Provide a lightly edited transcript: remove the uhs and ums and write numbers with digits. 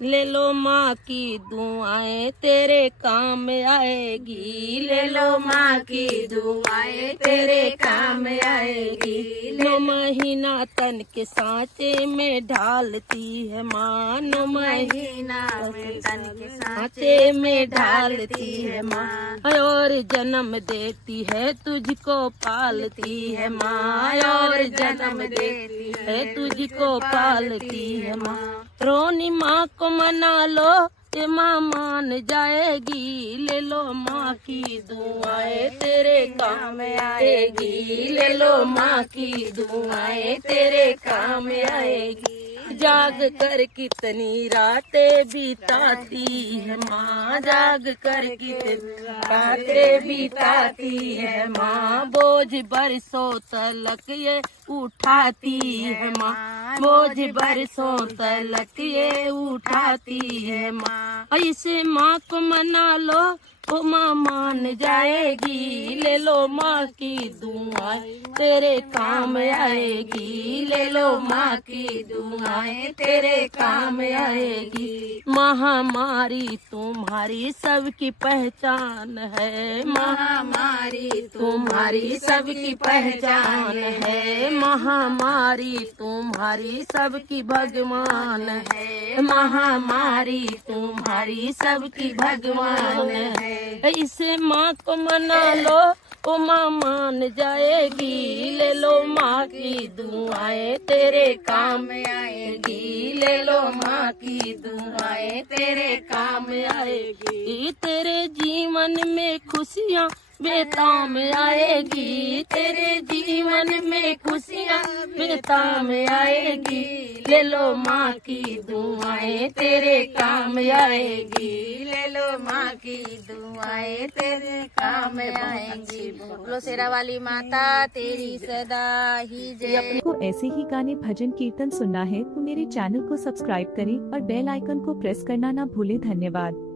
ले लो माँ की दुआएं तेरे काम आएगी, ले लो माँ की दुआएं तेरे काम आएगी। 9 महीना तन के सांचे में ढालती है माँ, 9 महीना तन के सांचे में ढालती है माँ। और जन्म देती है तुझको पालती है माँ, और जन्म देती है तुझको पालती है माँ। रोनी माँ को मना लो ये माँ मान जाएगी, ले लो माँ की दुआएं तेरे काम आएगी, ले लो माँ की दुआएं तेरे काम आएगी। जाग कर कितनी रातें बिताती है माँ, जाग कर कितनी रातें बिताती है माँ। बोझ बरसों तलक ये उठाती है माँ, बोझ बरसों तलक ये उठाती है माँ। ऐसे माँ को मना लो वो माँ मान जाएगी, ले लो माँ की दुआएं तेरे काम आएगी, ले लो माँ की दुआएं तेरे काम आएगी। महामारी तुम्हारी सबकी पहचान है, महामारी तुम्हारी सबकी पहचान है, महामारी तुम्हारी सबकी भगवान है, महामारी तुम्हारी सबकी भगवान है। इसे माँ को मना लो वो माँ मान जाएगी, ले लो माँ की दुआएं तेरे काम आएगी, ले लो माँ की दुआएं तेरे काम आएगी। तेरे जीवन में खुशियाँ बेताम आएगी, तेरे जीवन में खुशियाँ बेताम आएगी, ले लो माँ की दुआएं तेरे काम आएगी, ले लो माँ की दुआएं तेरे काम आएंगी। बोलो शेरा वाली माता तेरी सदा ही जय। आपको ऐसे ही गाने भजन कीर्तन सुनना है तो मेरे चैनल को सब्सक्राइब करें और बेल आइकन को प्रेस करना ना भूलें। धन्यवाद।